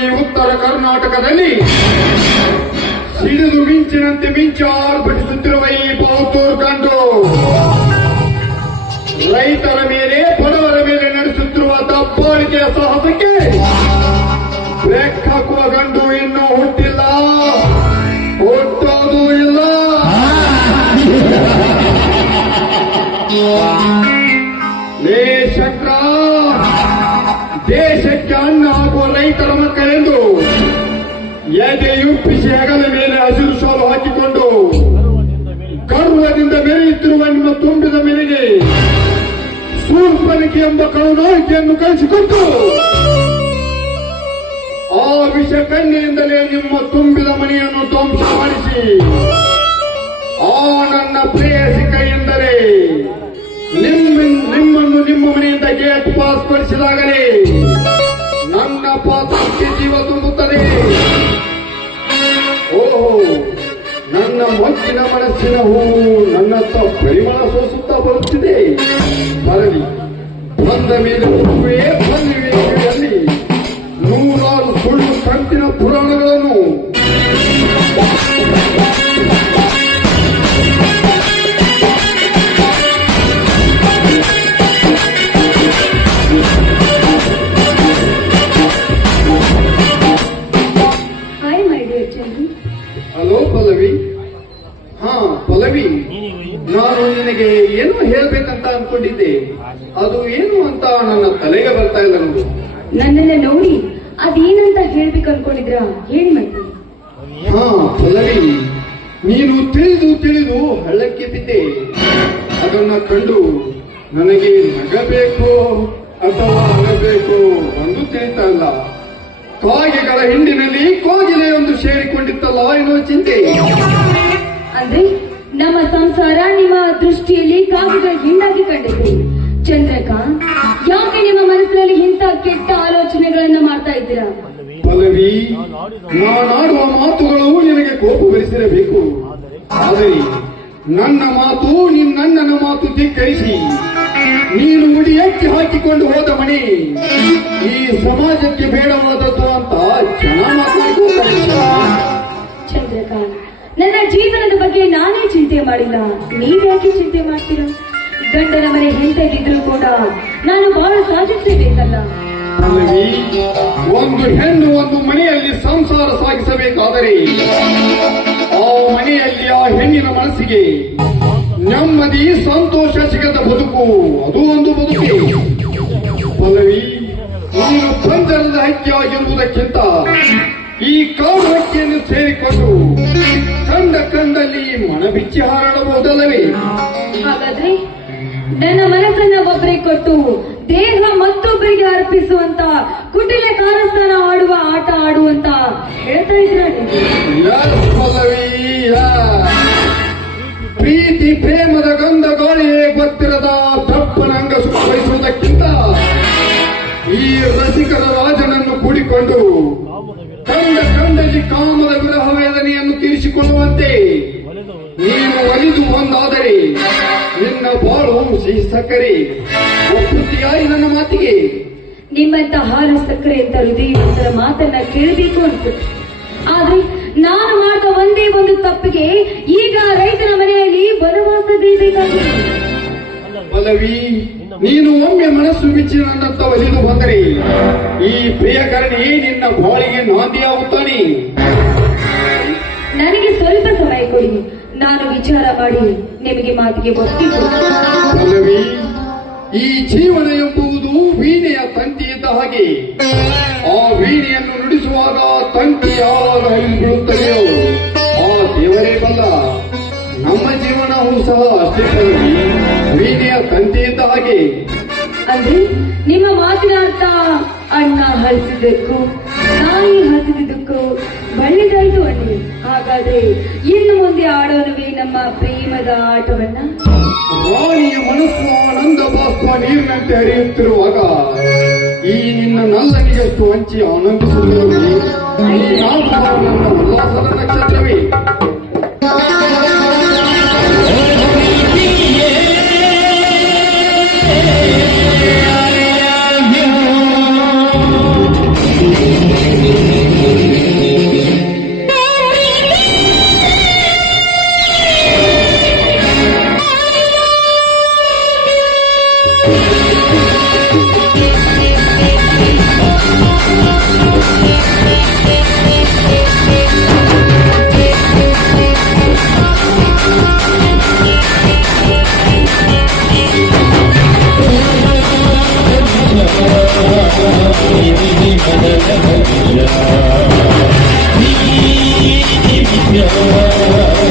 ಈ ಉತ್ತರ ಕರ್ನಾಟಕದಲ್ಲಿ ಸಿಡಿದು ಮಿಂಚಿನಂತೆ ಮಿಂಚು ಆರ್ಭಟಿಸುತ್ತಿರುವ ಈ ಬಹುತೂರು ಕಂಡು ರೈತರ ಮೇಲೆ ಬಡವರ ಮೇಲೆ ನಡೆಸುತ್ತಿರುವ ದಬ್ಬಾಳಿಕೆಯ ಸಾಹಸಕ್ಕೆ ಬ್ರೇಕ್ ಹಾಕುವ ಗಂಡು ಇನ್ನೂ ಹುಟ್ಟಿಲ್ಲ, ಹುಟ್ಟೋದು ಇಲ್ಲ. ಲೇ ಶಂಕರ, ದೇಶಕ್ಕೆ ಅನ್ನ ಹಾಕುವ ರೈತರ ಮಕ್ಕಳೆಂದು ಎದೆಯುಪ್ಪಿಸಿ ಹೆಗಲ ಮೇಲೆ ಹಸಿರು ಶಾಲು ಹಾಕಿಕೊಂಡು ಗರ್ವದಿಂದ ಮೆರೆಯುತ್ತಿರುವ ನಿಮ್ಮ ತುಂಬಿದ ಮೇಲೆಗೆ ಶೂರ್ಪನಖಿ ಎಂಬ ಕರುನಾಯಿಕೆಯನ್ನು ಕಳಿಸಿಕೊಟ್ಟು ಆ ವಿಷ ಕಣ್ಣಿನಿಂದಲೇ ನಿಮ್ಮ ತುಂಬಿದ ಮನೆಯನ್ನು ಧ್ವಂಸ ಮಾಡಿಸಿ ಆ ನನ್ನ ಪ್ರೇಯಸಿ ಕೈಯಿಂದಲೇ ನಿಮ್ಮನ್ನು ನಿಮ್ಮ ಮನೆಯಿಂದ ಗೇಟ್ ಪಾಸ್ ಪಡಿಸಿದಾಗಲೇ ನನ್ನ ಪಾತ್ರಕ್ಕೆ ಜೀವ ತುಂಬುತ್ತದೆ. ಓಹೋ, ನನ್ನ ಮೊಗ್ಗಿನ ಮನಸ್ಸಿನ ಹೂವು ನನ್ನತ್ತ ಪರಿಮಳ ಸೋಸುತ್ತಾ ಬರುತ್ತಿದೆ. ಬರಲಿ, ಬಂದ ಮೇಲೆ ಹೂವೇ ಬಂದಿವೆ. ನೂರಾರು ಸುಳ್ಳು ಕಂತಿನ ಪುರಾಣಗಳನ್ನು ಪಲ್ಲವಿ. ಪಲ್ಲವಿ, ನಾನು ನಿನಗೆ ಏನು ಹೇಳ್ಬೇಕಂತ ಅನ್ಕೊಂಡಿದ್ದೆ, ಅದು ಏನು ಅಂತ ನನ್ನ ತಲೆಗೆ ಬರ್ತಾ ಇಲ್ಲ. ನನ್ನೆಲ್ಲ ನೋಡಿ ಅದೇನಂತ ಹೇಳ್ಬೇಕು ಅನ್ಕೊಂಡಿದ್ರ ಹೇಳಿ ಮಾಡಿ. ಪಲ್ಲವಿ, ನೀನು ತಿಳಿದು ಹಳ್ಳಕ್ಕೆ ಬಿದ್ದೆ. ಅದನ್ನ ಕಂಡು ನನಗೆ ನಗಬೇಕು ಅಥವಾ ಅಳಬೇಕು ಒಂದು ತಿಳಿತಾ ಇಲ್ಲ. ಕಾಗೆಗಳ ಹಿಂಡಿನಲ್ಲಿ ಕೋಗಿಲೆಯೊಂದು ಸೇರಿಕೊಂಡಿತ್ತಲ್ಲ ಎನ್ನುವ ಚಿಂತೆ. ಅಂದ್ರೆ ನಮ್ಮ ಸಂಸಾರ ನಿಮ್ಮ ದೃಷ್ಟಿಯಲ್ಲಿ ಕಾಗೆಗಳ ಹಿಂಡಾಗಿ ಕಂಡಿದೆ. ಚಂದ್ರಕಾಂತ್, ಯಾಕೆ ನಿಮ್ಮ ಮನಸ್ಸಿನಲ್ಲಿ ಇಂಥ ಕೆಟ್ಟ ಆಲೋಚನೆಗಳನ್ನ ಮಾಡ್ತಾ ಇದ್ದೀರಾ? ಪಲ್ಲವಿ, ನಾನಾಡುವ ಮಾತುಗಳು ನಿನಗೆ ಕೋಪ ಬರಿಸಿರಬೇಕು. ಆದರೆ ನನ್ನ ಮಾತು ನನ್ನನ ಮಾತು ಧಿಕ್ಕರಿಸಿ ನೀನು ಮುಡಿ ಎತ್ತಿ ಹಾಕಿಕೊಂಡು ಹೋದ ಮಣಿ ಈ ಸಮಾಜಕ್ಕೆ ಬೇಡವಾದದ್ದು ಅಂತ ಜನ ಮಾತಾಡಿಕೊಳ್ಳುತ್ತಾರೆ. ಚಂದ್ರಕಾಂತ್, ನನ್ನ ಜೀವನದ ಬಗ್ಗೆ ನಾನೇ ಚಿಂತೆ ಮಾಡಿಲ್ಲ, ನೀವ್ಯಾಕೆ ಚಿಂತೆ ಮಾಡ್ತೀರಾ? ಗಂಡನ ಮನೆ ಹೆಂಡತಿದ್ರು ಕೂಡ ನಾನು ಬಹಳ ಸಾಧಿಸಬೇಕಲ್ಲ. ಒಂದು ಹೆಣ್ಣು ಒಂದು ಮನೆಯಲ್ಲಿ ಸಂಸಾರ ಸಾಗಿಸಬೇಕಾದರೆ ಆ ಮನೆಯಲ್ಲಿ ಆ ಹೆಣ್ಣಿನ ಮನಸ್ಸಿಗೆ ನೆಮ್ಮದಿ ಸಂತೋಷ ಸಿಗದ ಬದುಕು ಅದು ಒಂದು ಬದುಕು. ಪಲ್ಲವಿ, ನೀನು ಪಂಜರದ ಹಕ್ಕಿಯಾಗಿರುವುದಕ್ಕಿಂತ ಈ ಕಾಡು ಹಕ್ಕಿಯನ್ನು ಸೇರಿಕೊಂಡು ಕಂಡಲ್ಲಿ ಮನ ಬಿಚ್ಚಿ ಹಾರಾಡಬಹುದಲ್ಲವೇ? ಹಾಗಾದ್ರೆ ನನ್ನ ಮನಸ್ಸನ್ನ ಒಬ್ಬರಿಗೆ ಕೊಟ್ಟು ದೇಹ ಮತ್ತೊಬ್ಬರಿಗೆ ಅರ್ಪಿಸುವಂತ ಕುಟಿಲ ಕಾರಸ್ಥಾನ ಆಡುವ ಆಟ ಆಡುವಂತ ಹೇಳ್ತಾ ಇದ್ರ ಪ್ರೀತಿ ಪ್ರೇಮದ ಗಂಧ ಗಾಳಿಯೇ ಗೊತ್ತಿರದ ದಪ್ಪನ ಅಂಗಸು ವಹಿಸುವುದಕ್ಕಿಂತ ಈ ರಸಿಕರ ರಾಜನನ್ನು ಕೂಡಿಕೊಂಡು ಕಂಡಲ್ಲಿ ಕಾಮದ ವಿರಹ ವೇದನೆಯನ್ನು ತೀರಿಸಿಕೊಳ್ಳುವಂತೆ ನೀನು ಒಲಿದು ಒಂದಾದರೆ ನಿನ್ನ ಬಾಳು ಸಿಹಿ ಸಕ್ಕರೆ. ಒಪ್ಪುತ್ತೀಯಾಯಿ ನನ್ನ ಮಾತಿಗೆ? ನಿಮ್ಮಂತ ಹಾಲು ಸಕ್ಕರೆ ಅಂತ ಹೃದಯವಂತರ ಮಾತನ್ನ ಕೇಳಬೇಕು ಅನ್ಸುತ್ತೆ. ಆದ್ರೆ ನಾನು ಮಾಡಿದ ಒಂದೇ ಒಂದು ತಪ್ಪಿಗೆ ಈಗ ರೈತನ ಮನೆಯಲ್ಲಿ ವನವಾಸ ಬೀಳಬೇಕಾಗಿದೆ. ಪಲ್ಲವಿ, ನೀನು ಒಮ್ಮೆ ಮನಸ್ಸು ಬಿಚ್ಚಿ ನನ್ನತ್ತ ಒಲಿದು ಬಂದರೆ ಈ ಪ್ರಿಯಕರಣಿ ನಿನ್ನ ಬಾಳಿಗೆ ನಾಂದಿಯಾಗುತ್ತಾನೆ. ನನಗೆ ಸ್ವಲ್ಪ ಸಮಯ ಕೊಡಿ, ನಾನು ವಿಚಾರ ಮಾಡಿ ನಿಮಗೆ ಮಾತಿಗೆ ಒಪ್ಪಿತು. ಪಲ್ಲವಿ, ಈ ಜೀವನ ಎಂಬುದು ವೀಣೆಯ ತಂತಿ ಇದ್ದ ಹಾಗೆ. ಆ ವೀಣೆಯನ್ನು ನುಡಿಸುವಾಗ ತಂತಿ ಯಾವಾಗ ಬೀಳುತ್ತದೆಯೋ ಆ ದೇವರೇ ಬಲ್ಲ. ನಮ್ಮ ಜೀವನವೂ ಸಹ ಅಷ್ಟೇ ಪಲ್ಲವಿ, ವೀಣೆಯ ತಂತಿ ಇದ್ದ ಹಾಗೆ. ಅಂದ್ರೆ ನಿಮ್ಮ ಮಾತಿನ ಅರ್ಥ ಅಣ್ಣ ಹರಿಸಿದ್ದಕ್ಕೂ ನಾಯಿ ಹಸಿದಿದ್ದಕ್ಕೂ ಒಳ್ಳೆದಾಯ್ತು ಅಣ್ಣಿ. ಹಾಗಾದ್ರೆ ಇನ್ನು ಮುಂದೆ ಆಡೋಣವೇ ನಮ್ಮ ಪ್ರೇಮದ ಆಟವನ್ನ? ರಾಣಿಯ ಮನಸ್ಸು ಆನಂದ ಬಾಷ್ಪ ನೀರಿನಂತೆ ಹರಿಯುತ್ತಿರುವಾಗ ಈ ನಿನ್ನ ನಲ್ಲನಿಗಷ್ಟು ಹಂಚಿ ಆನಂದಿಸುತ್ತಿರುವೆ ನನ್ನ ಉಲ್ಲಾಸದ ನಕ್ಷತ್ರವೇ. Thank you. Yeah.